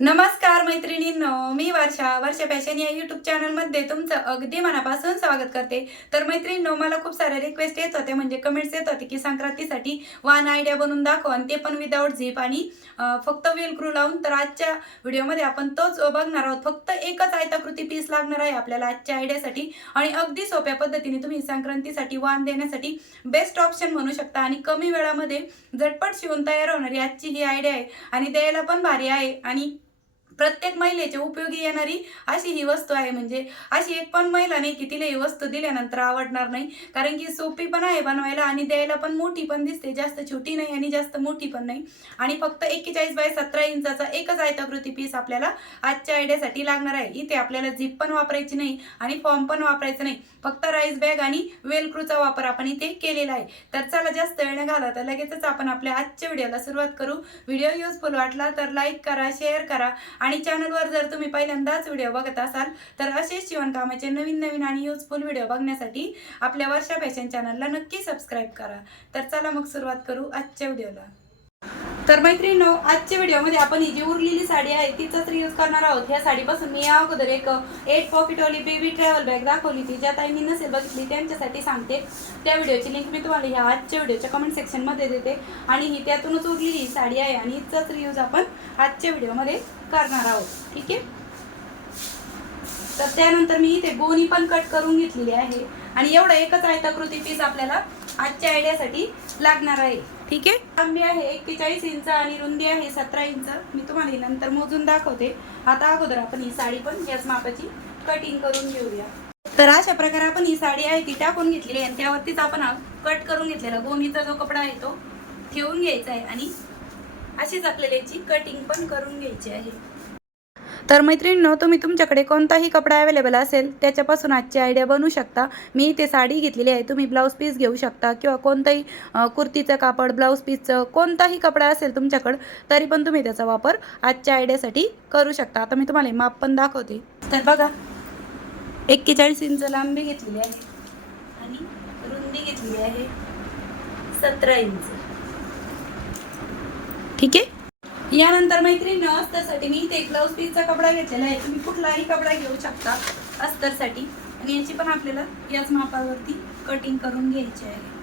नमस्कार मैत्रिणींनो मी वर्षा. वर्षा फॅशन या युट्यूब चॅनलमध्ये तुमचं अगदी मनापासून स्वागत करते. तर मैत्रिणींनो मला खूप साऱ्या रिक्वेस्ट येत होते म्हणजे कमेंट्स येत होते की संक्रांतीसाठी वान आयडिया बनवून दाखव आणि ते पण विदाऊट झीप आणि फक्त वेल क्रू लावून. तर आजच्या व्हिडिओमध्ये आपण तोच बघणार आहोत. फक्त एकच आयताकृती पीस लागणार आहे आपल्याला आजच्या आयडियासाठी आणि अगदी सोप्या पद्धतीने तुम्ही संक्रांतीसाठी वाण देण्यासाठी बेस्ट ऑप्शन म्हणू शकता. आणि कमी वेळामध्ये झटपट शिवून तयार होणारी आजची ही आयडिया आहे. आणि द्यायला पण भारी आहे. आणि प्रत्येक महिलेच्या उपयोगी येणारी अशी ही वस्तू आहे. म्हणजे अशी एक पण महिला नाही की तिला ही वस्तू दिल्यानंतर आवडणार नाही. कारण की सोपी पण आहे बनवायला आणि द्यायला पण मोठी पण दिसते. जास्त छोटी नाही आणि जास्त मोठी पण नाही. आणि फक्त एक्केचाळीस बाय सतरा इंचाचा एकच आयताकृती पीस आपल्याला आजच्या आयडियासाठी लागणार आहे. इथे आपल्याला झिप पण वापरायची नाही आणि फॉर्म पण वापरायचं नाही. फक्त राईस बॅग आणि वेलक्रूचा वापर आपण इथे केलेला आहे. तर चला जास्त वेळ न घाला तर लगेचच आपण आपल्या आजच्या व्हिडिओला सुरुवात करू. व्हिडिओ युजफुल वाटला तर लाईक करा शेअर करा आणि चॅनलवर जर तुम्ही पहिल्यांदाच व्हिडिओ बघत असाल तर असेच शिवणकामाचे नवीन नवीन आणि युजफुल व्हिडिओ बघण्यासाठी आपल्या वर्षा फॅशन चॅनलला नक्की सबस्क्राईब करा. तर चला मग सुरुवात करू आजच्या व्हिडिओला तर मैत्रिणींनो आजच्या व्हिडिओमध्ये आपण ही जी उरलेली साडी आहे तिचाच यूज करणार आहोत. ह्या साडीपासून मी या अगोदर एक एट पॉकेटवाली बेबी ट्रॅव्हल बॅग दाखवली ती ज्या ताईंनी नसेल बघितली त्यांच्यासाठी सांगते. त्या व्हिडिओची लिंक मी तुम्हाला ह्या आजच्या व्हिडिओच्या कमेंट सेक्शनमध्ये देते. आणि ही त्यातूनच उरलेली साडी आहे आणि हिचाच रियूज आपण आजच्या व्हिडिओमध्ये करणार आहोत. ठीक आहे? तर त्यानंतर मी इथे गोणी पण कट करून घेतलेली आहे. आणि एवढं एकच आयताकृती पीस आपल्याला आजच्या आयडियासाठी लागणार आहे. ठीक आहे? लांबी आहे एक्केचाळीस इंच आणि रुंदी आहे सतरा इंच. मी तुम्हाला ही नंतर मोजून दाखवते. आता अगोदर आपण ही साडी पण याच मापाची कटिंग करून घेऊया. तर अशा प्रकारे आपण ही साडी आहे ती टाकून घेतलेली आहे आणि त्यावरतीच आपण कट करून घेतलेला गोणीचा जो कपडा आहे तो ठेवून घ्यायचा आहे आणि अशीच आपल्याला याची कटिंग पण करून घ्यायची आहे. तर मैत्रिणींनो तुम्ही तुमच्याकडे कोणताही कपडा अवेलेबल असेल त्याच्यापासून आजची आयडिया बनवू शकता. मी इथे साडी घेतलेली आहे. तुम्ही ब्लाऊज पीस घेऊ शकता किंवा कोणताही कुर्तीचं कापड ब्लाऊज पीसचं कोणताही कपडा असेल तुमच्याकडं तरी पण तुम्ही त्याचा वापर आजच्या आयडियासाठी करू शकता. आता मी तुम्हाला माप पण दाखवते. तर बघा एक्केचाळीस इंच लांबी घेतलेली आहे आणि रुंदी घेतलेली आहे सतरा इंच. ठीक आहे? यानंतर मैत्रिणी अस्तरसाठी मी इथे एक ब्लाऊज पीसचा कपडा घेतलेला आहे. तुम्ही कुठलाही कपडा घेऊ शकता अस्तरसाठी. आणि याची पण आपल्याला याच मापावरती कटिंग करून घ्यायची आहे.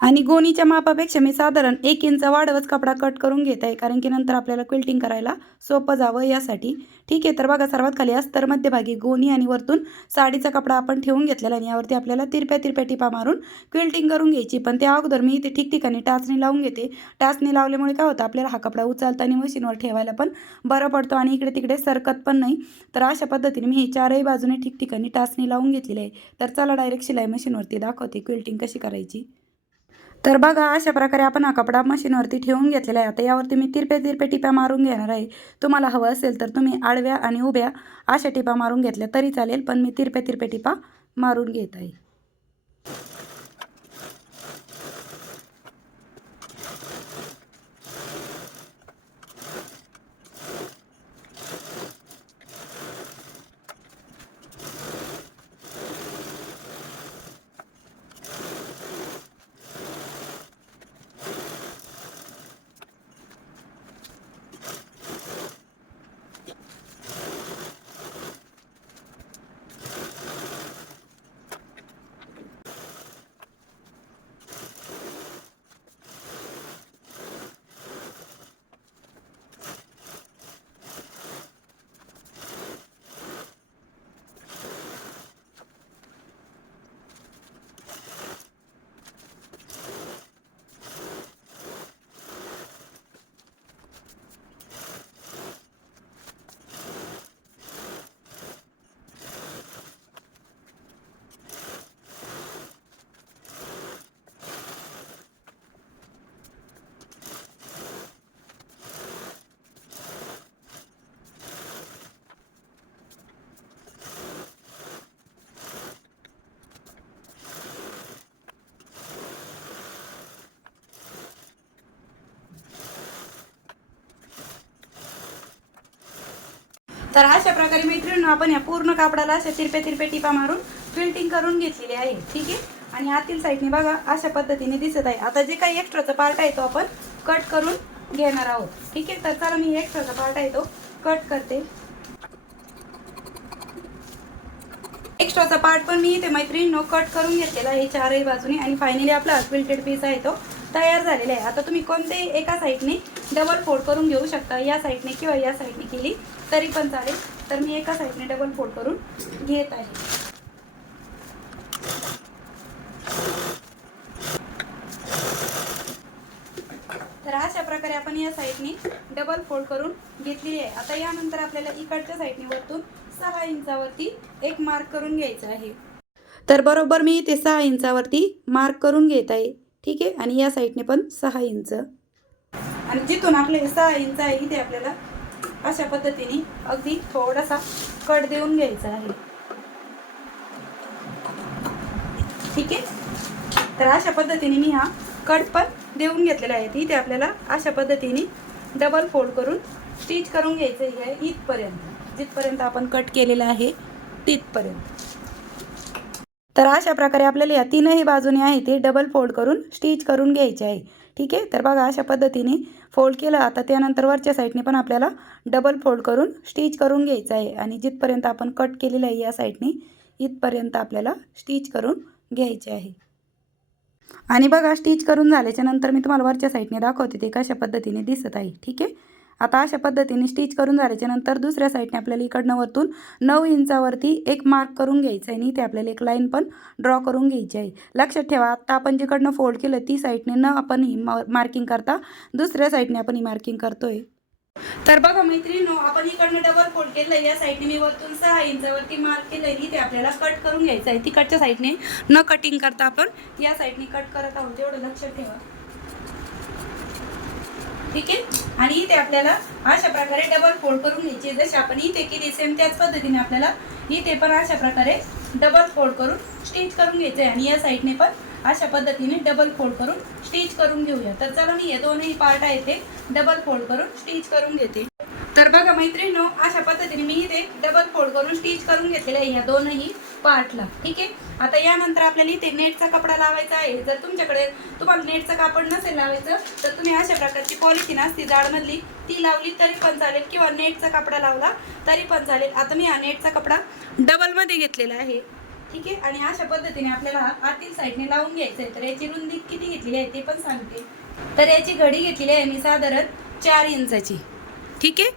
आणि गोणीच्या मापापेक्षा मी साधारण एक इंच वाढवच कपडा कट करून घेत आहे कारण की नंतर आपल्याला क्विल्टिंग करायला सोपं जावं यासाठी. ठीक आहे तर बघा सर्वात खाली अस्तर मध्यभागी गोणी आणि वरतून साडीचा कपडा आपण ठेवून घेतलेला आणि यावरती आपल्याला तिरप्या तिरप्या टिपा मारून क्विल्टिंग करून घ्यायची. पण त्या अगोदर मी इथे ठिकठिकाणी टाचणी लावून घेते. टाचणी लावल्यामुळे काय होतं आपल्याला हा कपडा उचलताना मशीनवर ठेवायला पण बरं पडतो आणि इकडे तिकडे सरकत पण नाही. तर अशा पद्धतीने मी ही चारही बाजूने ठिकठिकाणी टाचणी लावून घेतलेली आहे. तर चला डायरेक्ट शिलाई मशीनवरती दाखवते क्विल्टिंग कशी करायची. तर बघा अशा प्रकारे आपण हा कपडा मशीनवरती ठेवून घेतलेला आहे. आता यावरती मी तिरप्या तिरप्या टिप्या मारून घेणार आहे. तुम्हाला हवं असेल तर तुम्ही आडव्या आणि उभ्या अशा टिपा मारून घेतल्या तरी चालेल पण मी तिरप्या तिरप्या टिपा मारून घेत आहे. तर अशा प्रकारे मैत्रिणींनो आपण या पूर्ण कापडाला अशा तिरपे तिरपे टिपा मारून फिल्टिंग करून घेतलेली आहे. ठीक आहे? आणि आतील साईडने बघा अशा पद्धतीने दिसत आहे. आता जे काही एक्स्ट्राचा पार्ट आहे तो आपण कट करून घेणार आहोत. ठीक आहे? तर चला मी एक्स्ट्राचा पार्ट आहे तो कट करते. एक्स्ट्राचा पार्ट पण मी इथे मैत्रिणींनो कट करून घेतलेला आहे. चारही बाजूने. आणि फायनली आपला फिल्टेड पीस आहे तो तयार झालेला आहे. आता तुम्ही कोणतेही एका साईडने डबल फोल्ड करून घेऊ शकता. या साईडने किंवा या साईडने केली तरी पण चालेल. तर मी एका साईडने डबल फोल्ड करून घेत आहे. तर अशा प्रकारे आपण या साईडने डबल फोल्ड करून घेतलेली आहे. आता यानंतर आपल्याला इकडच्या साईडने वरतून सहा इंचावरती एक मार्क करून घ्यायचं आहे. तर बरोबर मी ते सहा इंचावरती मार्क करून घेत आहे. ठीक आहे? आणि या साईडने पण सहा इंच. आणि जिथून आपले हे सहा इंच आहे इथे आपल्याला अशा पद्धतीने अगदी थोडासा कट देऊन घ्यायचा आहे. ठीक आहे? तर अशा पद्धतीने मी हा कट पण देऊन घेतलेला आहे. इथे आपल्याला अशा पद्धतीने डबल फोल्ड करून स्टिच करून घ्यायचं आहे इथपर्यंत. जिथपर्यंत आपण कट केलेला आहे तिथपर्यंत. तर अशा प्रकारे आपल्याला या तीनही बाजूने आहे ते डबल फोल्ड करून स्टिच करून घ्यायचे आहे. ठीक आहे? तर बघा अशा पद्धतीने फोल्ड केलं आता त्यानंतर वरच्या साईडने पण आपल्याला डबल फोल्ड करून स्टिच करून घ्यायचं आहे. आणि जिथपर्यंत आपण कट केलेलं आहे या साईडने इथपर्यंत आपल्याला स्टिच करून घ्यायचे आहे. आणि बघा स्टिच करून झाल्याच्यानंतर मी तुम्हाला वरच्या साईडने दाखवते ते कशा पद्धतीने दिसत आहे. ठीक आहे? आता अशा पद्धतीने स्टिच करून झाल्याच्यानंतर दुसऱ्या साईडने आपल्याला इकडनं वरतून नऊ इंचावरती एक मार्क करून घ्यायचं आहे आणि इथे आपल्याला एक लाईन पण ड्रॉ करून घ्यायची आहे. लक्षात ठेवा आत्ता आपण जिकडनं फोल्ड केलं ती साईडने न आपण ही मार्किंग करता दुसऱ्या साईडने आपण ही मार्किंग करतोय. तर बघा मैत्रिणी आपण इकडनं डबल फोल्ड केलं या साईडने मी वरतून सहा इंचावरती मार्क केलं इथे आपल्याला कट करून घ्यायचं आहे. तिकडच्या साईडने न कटिंग करता आपण या साईडने कट करत आहोत. एवढं लक्षात ठेवा. ठीक आहे? आणि इथे आपल्याला अशा प्रकारे डबल फोल्ड करून घ्यायची जशी आपण इथे केली सेम त्याच पद्धतीने आपल्याला इथे पण अशा प्रकारे डबल फोल्ड करून स्टिच करून घ्यायचं आहे. आणि या साईडने पण अशा पद्धतीने डबल फोल्ड करून स्टिच करून घेऊया. तर चला मी हे दोनही पार्ट आहे ते डबल फोल्ड करून स्टिच करून घेते. तर बघा मैत्रिणी अशा पद्धतीने मी इथे डबल फोल्ड करून स्टिच करून घेतलेलं आहे. दोनही पार्टला ठीक आहे? आता यानंतर आपल्याला इथे नेटचा कपडा लावायचा आहे. जर तुमच्याकडे तुम्हाला नेटचं कापड नसेल लावायचं तर तुम्ही अशा प्रकारची पॉलिथिन असते जाडमधली ती लावली तरी पण चालेल. किंवा नेटचा कपडा लावला तरी पण चालेल. आता मी हा नेटचा कपडा डबलमध्ये घेतलेला आहे. ठीक आहे? आणि अशा पद्धतीने आपल्याला आतील साईडने लावून घ्यायचं आहे. तर याची रुंदी किती घेतलेली आहे ते पण सांगते. तर याची घडी घेतलेली आहे मी साधारण चार इंचाची. ठीक आहे?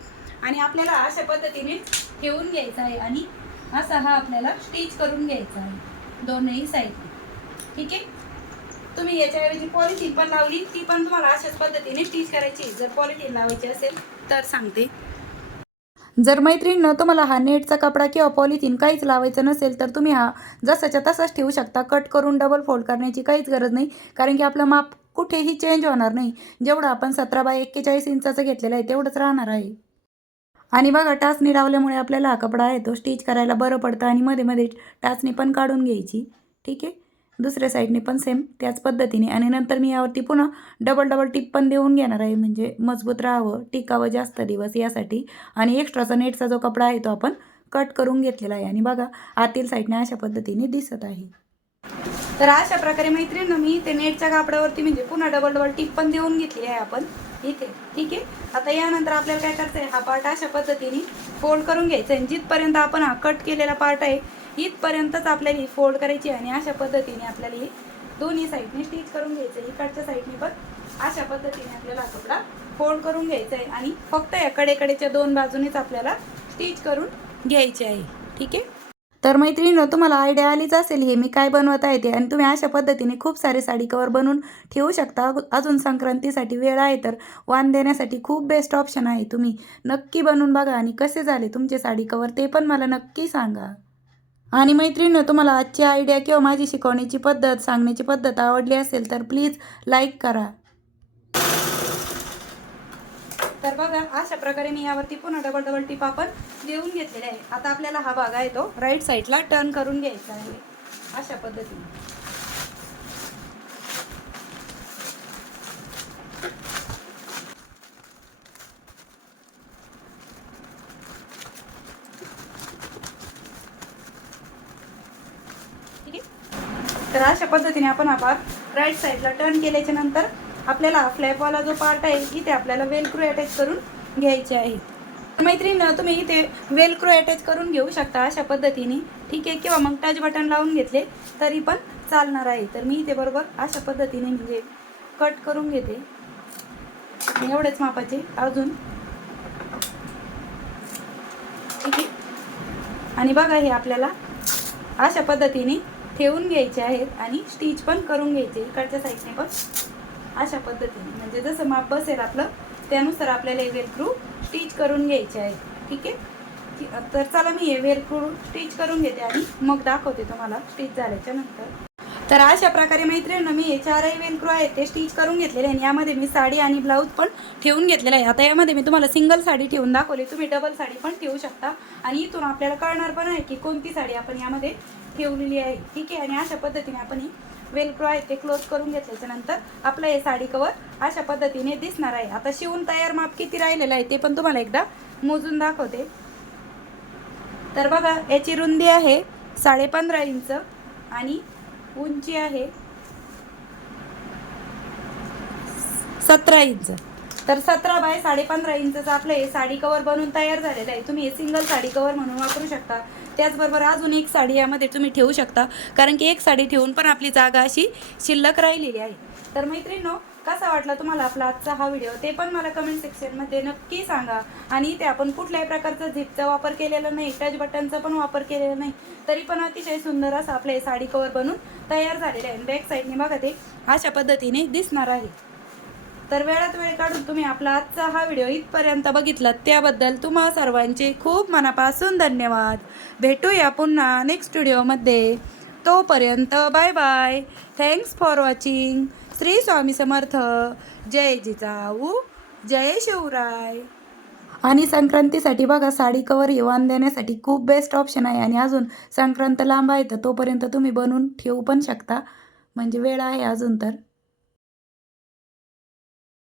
आणि आपल्याला अशा पद्धतीने ठेवून घ्यायचं आहे. आणि असा हा आपल्याला स्टिच करून घ्यायचा आहे. दोनही साईड ठीक आहे? तुम्ही याच्याऐवजी पॉलिथिन पण लावली ती पण तुम्हाला अशाच पद्धतीने स्टिच करायची आहे. जर पॉलिथिन लावायची असेल तर सांगते. जर मैत्रिणीनं तुम्हाला हा नेटचा कपडा किंवा पॉलिथिन काहीच लावायचं नसेल तर तुम्ही हा जसाच्या तसाच ठेवू शकता. कट करून डबल फोल्ड करण्याची काहीच गरज नाही कारण की आपलं माप कुठेही चेंज होणार नाही. जेवढं आपण सतरा बाय एक्केचाळीस इंचाचं घेतलेलं आहे तेवढंच राहणार आहे. आणि बघा टाचणी लावल्यामुळे आपल्याला हा कपडा आहे तो स्टिच करायला बरं पडतं आणि मध्ये मध्ये टाचणी पण काढून घ्यायची. ठीक आहे? दुसऱ्या साईडने पण सेम त्याच पद्धतीने. आणि नंतर मी यावरती पुन्हा डबल डबल टिप पण देऊन घेणार आहे. म्हणजे मजबूत राहावं टिकावं जास्त दिवस यासाठी. आणि एक्स्ट्राचा नेटचा जो कपडा आहे तो आपण कट करून घेतलेला आहे. आणि बघा आतील साईडने अशा पद्धतीने दिसत आहे. तर अशा प्रकारे मैत्रिणी मी ते नेटच्या कापडावरती म्हणजे पुन्हा डबल डबल टिप पण देऊन घेतली आहे आपण. इथे ठीक आहे. आता यानंतर आपल्याला काय करायचं आहे हा पार्ट अशा पद्धतीने फोल्ड करून घ्यायचा आहे. जिथपर्यंत आपण हा कट केलेला पार्ट आहे इथपर्यंतच आपल्याला ही फोल्ड करायची आहे आणि अशा पद्धतीने आपल्याला ही दोन्ही साईडने स्टिच करून घ्यायचं आहे. इकडच्या साईडने पण अशा पद्धतीने आपल्याला हा कपडा फोल्ड करून घ्यायचा आहे. आणि फक्त या कडेकडेच्या दोन बाजूनेच आपल्याला स्टिच करून घ्यायचे आहे. ठीक आहे? तर मैत्रिणीनं तुम्हाला आयडिया आलीच असेल हे मी काय बनवत आहे ते. आणि तुम्ही अशा पद्धतीने खूप सारे साडी कवर बनवून ठेवू शकता. अजून संक्रांतीसाठी वेळ आहे तर वाण देण्यासाठी खूप बेस्ट ऑप्शन आहे तुम्ही. नक्की बनवून बघा आणि कसे झाले तुमचे साडी कवर ते पण मला नक्की सांगा. आणि मैत्रिणीनं तुम्हाला आजची आयडिया किंवा माझी शिकवण्याची पद्धत सांगण्याची पद्धत आवडली असेल तर प्लीज लाईक करा. तर बघा अशा प्रकारे मी यावरती पुन्हा डबल डबल टिप आपण देऊन घेतलेले आहे. आता आपल्याला हा भाग आहे तो राईट साईडला टर्न करून घ्यायचा आहे. अशा पद्धतीने. तर अशा पद्धतीने आपण आपण राईट साईडला टर्न केल्याच्यानंतर आपल्याला फ्लॅपवाला जो पार्ट आहे इथे आपल्याला वेलक्रो अटॅच करून घ्यायचे आहे. मैत्रीण तुम्ही इथे वेलक्रो अटॅच करून घेऊ शकता अशा पद्धतीने. ठीक आहे? किंवा मग टच बटन लावून घेतले तरी पण चालणार आहे. तर मी इथे बरोबर अशा पद्धतीने म्हणजे कट करून घेते. एवढेच मापाचे अजून. ठीक आहे? आणि बघा हे आपल्याला अशा पद्धतीने ठेवून घ्यायचे आहेत आणि स्टिच पण करून घ्यायचे. इकडच्या साईडने पण. अशा पद्धतीने. म्हणजे जसं माप बसेल आपलं त्यानुसार आपल्याला हे वेलक्रू स्टिच करून घ्यायचे आहे. ठीक आहे? तर चला मी हे वेलक्रू स्टिच करून घेते आणि मग दाखवते तुम्हाला स्टिच झाल्याच्यानंतर. तर अशा प्रकारे मैत्रिणीनं मी हे चारही वेलक्रू आहेत ते स्टिच करून घेतलेले आणि यामध्ये मी साडी आणि ब्लाऊज पण ठेवून घेतलेलं आहे. आता यामध्ये मी तुम्हाला सिंगल साडी ठेवून दाखवली. तुम्ही डबल साडी पण ठेवू शकता. आणि इथून आपल्याला कळणार पण आहे की कोणती साडी आपण यामध्ये ठेवलेली आहे. ठीक आहे? आणि अशा पद्धतीने आपण ही वेलक्रो आहे ते क्लोज करून घेतल्याच्या नंतर आपलं हे साडी कवर अशा पद्धतीने दिसणार आहे. आता शिवून तयार माप किती राहिलेलं आहे ते पण तुम्हाला एकदा मोजून दाखवते. तर बघा याची रुंदी आहे साडेपंधरा इंच आणि उंची आहे सतरा इंच. तर सतरा बाय साडेपंधरा इंचचं आपलं हे साडी कवर बनवून तयार झालेलं आहे. तुम्ही हे सिंगल साडी कवर म्हणून वापरू शकता. त्याचबरोबर अजून एक साडी यामध्ये तुम्ही ठेवू शकता. कारण की एक साडी ठेवून पण आपली जागा अशी शिल्लक राहिलेली आहे. तर मैत्रिणीनो कसा वाटला तुम्हाला आपला आजचा हा व्हिडिओ? ते पण मला कमेंट सेक्शनमध्ये नक्की सांगा. आणि ते आपण कुठल्याही प्रकारचा झिपचा वापर केलेला नाही टच बटनचा पण वापर केलेला नाही. तरी पण अतिशय सुंदर असं आपलं हे साडी कवर बनून तयार झालेलं आहे. बॅक साईडने बघा ते अशा पद्धतीने दिसणार आहे. तर वेळात वेळ काढून तुम्ही आपला आजचा हा व्हिडिओ इथपर्यंत बघितला त्याबद्दल तुम्हा सर्वांचे खूप मनापासून धन्यवाद. भेटूया पुन्हा नेक्स्ट व्हिडिओमध्ये तोपर्यंत bye bye thanks for watching Shri Swami Samarth. जय जिजाऊ. जय शिवराय. आणि संक्रांतीसाठी बघा साडी कवर येवान देण्यासाठी खूप बेस्ट ऑप्शन आहे. आणि अजून संक्रांत लांब आहे तर तोपर्यंत तुम्ही बनवून ठेवू पण शकता. म्हणजे वेळ आहे अजून तर.